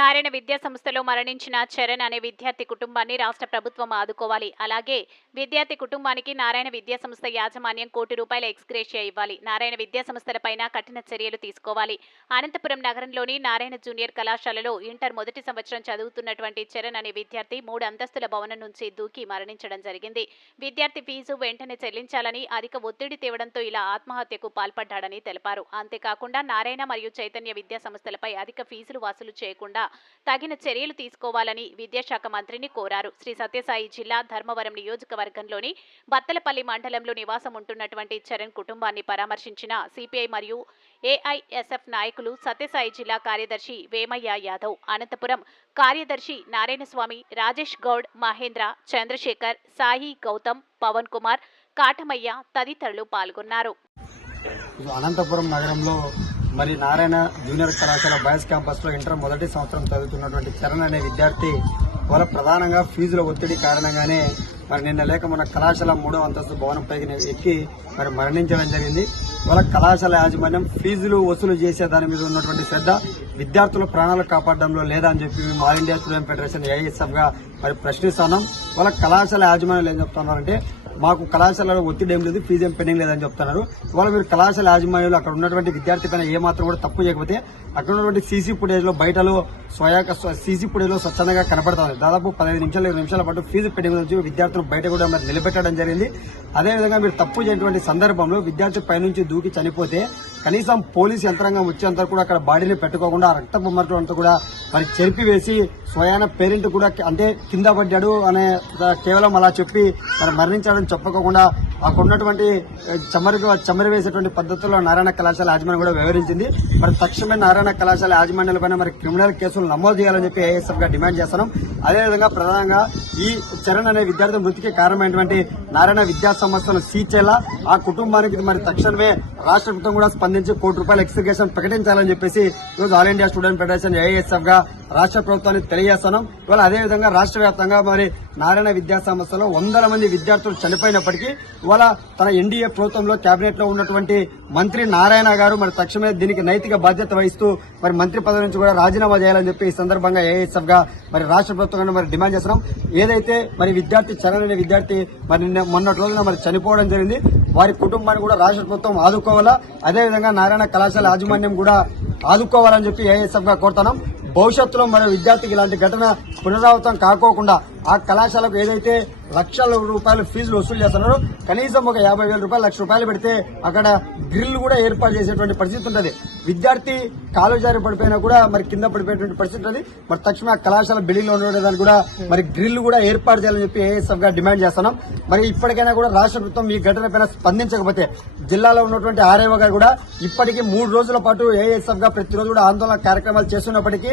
నారాయణ విద్యా సంస్థలో మరణించిన చరణ్ అనే విద్యార్థి కుటుంబాన్ని రాష్ట్ర ప్రభుత్వం ఆదుకోవాలి. అలాగే విద్యార్థి కుటుంబానికి నారాయణ విద్యా సంస్థ యాజమాన్యం కోటి రూపాయల ఎక్స్గ్రేషియా ఇవ్వాలి. నారాయణ విద్యా సంస్థలపైన కఠిన చర్యలు తీసుకోవాలి. అనంతపురం నగరంలోని నారాయణ జూనియర్ కళాశాలలో ఇంటర్ మొదటి సంవత్సరం చదువుతున్నటువంటి చరణ్ అనే విద్యార్థి మూడు అంతస్తుల భవనం నుంచి దూకి మరణించడం జరిగింది. విద్యార్థి ఫీజు వెంటనే చెల్లించాలని అధిక ఒత్తిడి తేవడంతో ఇలా ఆత్మహత్యకు పాల్పడ్డాడని తెలిపారు. అంతేకాకుండా నారాయణ మరియు చైతన్య విద్యా సంస్థలపై అధిక ఫీజులు వసూలు చేయకుండా తగిన చర్యలు తీసుకోవాలని విద్యాశాఖ మంత్రిని కోరారు. శ్రీ సత్యసాయి జిల్లా ధర్మవరం నియోజకవర్గంలోని బత్తలపల్లి మండలంలో నివాసం ఉంటున్నటువంటి చరణ్ కుటుంబాన్ని పరామర్శించిన సిపిఐ మరియు ఏఐఎస్ఎఫ్ నాయకులు సత్యసాయి జిల్లా కార్యదర్శి వేమయ్య యాదవ్ అనంతపురం కార్యదర్శి నారాయణస్వామి రాజేష్ గౌడ్ మహేంద్ర చంద్రశేఖర్ సాయి గౌతమ్ పవన్ కుమార్ కాటమయ్య తదితరులు పాల్గొన్నారు. అనంతపురం నగరంలో మరి నారాయణ జూనియర్ కళాశాల బాయ్స్ క్యాంపస్లో ఇంటర్ మొదటి సంవత్సరం చదువుతున్నటువంటి చరణ్ అనే విద్యార్థి వాళ్ళ ప్రధానంగా ఫీజుల ఒత్తిడి కారణంగానే మరి నిన్న లేక మన కళాశాల మూడో అంతస్తు భవనం పైకి ఎక్కి మరి మరణించడం జరిగింది. వాళ్ళ కళాశాల యాజమాన్యం ఫీజులు వసూలు చేసే దాని మీద ఉన్నటువంటి శ్రద్ధ విద్యార్థుల ప్రాణాలు కాపాడడంలో లేదా అని చెప్పి మేము ఆల్ ఇండియా స్టూడెంట్ ఫెడరేషన్ ఏఐఎస్ఎఫ్గా మరి ప్రశ్నిస్తున్నాం. వాళ్ళ కళాశాల యాజమాన్యాలు ఏం చెప్తున్నారంటే మాకు కళాశాలలో ఒత్తిడి ఏం లేదు ఫీజు ఏం పెండింగ్ లేదని చెప్తున్నారు. ఇవాళ మీరు కళాశాల యాజమాన్యాలు అక్కడ ఉన్నటువంటి విద్యార్థి పైన ఏ మాత్రం కూడా తప్పు చేయకపోతే అక్కడ ఉన్నటువంటి సీసీ ఫుటేజ్లో బయటలో స్వయాక సీసీ ఫుటేజ్లో స్వచ్ఛందంగా కనపడతారు. దాదాపు పదహైదు నిమిషాలు ఇరవై నిమిషాల పాటు ఫీజు పెండింగ్ నుంచి విద్యార్థులు బయట కూడా మరి నిలబెట్టడం జరిగింది. అదేవిధంగా మీరు తప్పు చేయటువంటి సందర్భంలో విద్యార్థి పైనుంచి దూకి చనిపోతే కనీసం పోలీస్ యంత్రాంగం వచ్చేంత కూడా అక్కడ బాడీని పెట్టుకోకుండా రక్తపు మరటం కూడా మరి చెరిపివేసి స్వయాన పేరెంట్ కూడా అంటే కింద పడ్డాడు అనే కేవలం అలా చెప్పి మరి మరణించాడని చెప్పుకోకుండా అక్కడ ఉన్నటువంటి చమరికి చమరి వేసేటువంటి పద్ధతుల్లో నారాయణ కళాశాల యాజమాన్యం కూడా వివరించింది మరి తక్షణమే నారాయణ కళాశాల యాజమాన్యాలపైన మరి క్రిమినల్ కేసులు నమోదు చేయాలని చెప్పి ఏఎస్ఎఫ్గా డిమాండ్ చేస్తున్నాం. అదేవిధంగా ప్రధానంగా ఈ చరణ్ అనే విద్యార్థి మృతికి కారణమైనటువంటి నారాయణ విద్యా సంస్థను సీచేలా ఆ కుటుంబానికి మరి తక్షణమే రాష్ట్ర ప్రభుత్వం కూడా స్పందించి కోటి రూపాయల ఎక్స్టిగేషన్ ప్రకటించాలని చెప్పేసి ఈరోజు ఆల్ ఇండియా స్టూడెంట్ ఫెడరేషన్ ఏఎస్ఎఫ్గా రాష్ట్ర ప్రభుత్వానికి తెలియజేస్తున్నాం. ఇవాళ అదేవిధంగా రాష్ట్ర వ్యాప్తంగా మరి నారాయణ విద్యా సంస్థలో వందల మంది విద్యార్థులు చనిపోయినప్పటికీ ఇవాళ తన ఎన్డీఏ ప్రభుత్వంలో కేబినెట్లో ఉన్నటువంటి మంత్రి నారాయణ గారు మరి తక్షణమే దీనికి నైతిక బాధ్యత వహిస్తూ మరి మంత్రి పదవి నుంచి కూడా రాజీనామా చేయాలని చెప్పి ఈ సందర్భంగా ఏఎస్ఎఫ్గా మరి రాష్ట్ర ప్రభుత్వం మరి డిమాండ్ చేస్తున్నాం. ఏదైతే మరి విద్యార్థి చరణ్ అనే విద్యార్థి మరి నిన్న మొన్నటి రోజున మరి చనిపోవడం జరిగింది. వారి కుటుంబాన్ని కూడా రాష్ట్ర ప్రభుత్వం ఆదుకోవాలా? అదేవిధంగా నారాయణ కళాశాల యాజమాన్యం కూడా ఆదుకోవాలని చెప్పి ఏఎస్ఎఫ్గా కోరుతున్నాం. భవిష్యత్తులో మరో విద్యార్థికి ఇలాంటి ఘటన పునరావృతం కాకోకుండా ఆ కళాశాలకు ఏదైతే లక్షల రూపాయలు ఫీజులు వసూలు చేస్తున్నారో కనీసం ఒక యాభై వేల రూపాయలు లక్ష రూపాయలు పెడితే అక్కడ గ్రిల్ కూడా ఏర్పాటు చేసేటువంటి పరిస్థితి ఉంటుంది. విద్యార్థి కాలు జారి పడిపోయినా కూడా మరి కింద పడిపోయేటువంటి పరిస్థితి ఉంటుంది. మరి తక్షణ ఆ కళాశాల బిల్డింగ్లో ఉండడానికి కూడా మరి గ్రిల్ కూడా ఏర్పాటు చేయాలని చెప్పి ఏఎస్ఎఫ్గా డిమాండ్ చేస్తున్నాం. మరి ఇప్పటికైనా కూడా రాష్ట్ర ప్రభుత్వం ఈ ఘటన పైన స్పందించకపోతే జిల్లాలో ఉన్నటువంటి ఆర్ఏఓ గారు కూడా ఇప్పటికీ మూడు రోజుల పాటు ఏఎస్ఎఫ్గా ప్రతిరోజు కూడా ఆందోళన కార్యక్రమాలు చేస్తున్నప్పటికీ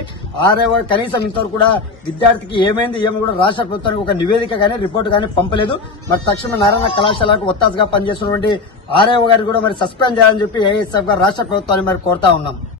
ఆర్ఏఓ కనీసం ఇంతవరకు కూడా విద్యార్థికి ఏమైంది ఏమో కూడా రాష్ట్ర ప్రభుత్వానికి ఒక నివేదిక కానీ రిపోర్ట్ కానీ పంపలేదు. మరి తక్షణ నారాయణ కళాశాలకు ఒత్తాసుగా పనిచేస్తున్నటువంటి ఆర్ఏఓ గారు కూడా మరి సస్పెండ్ చేయాలని చెప్పి ఏఎస్ఎఫ్ గారు రాష్ట్ర ప్రభుత్వాన్ని మరి కోరుతా ఉన్నాం.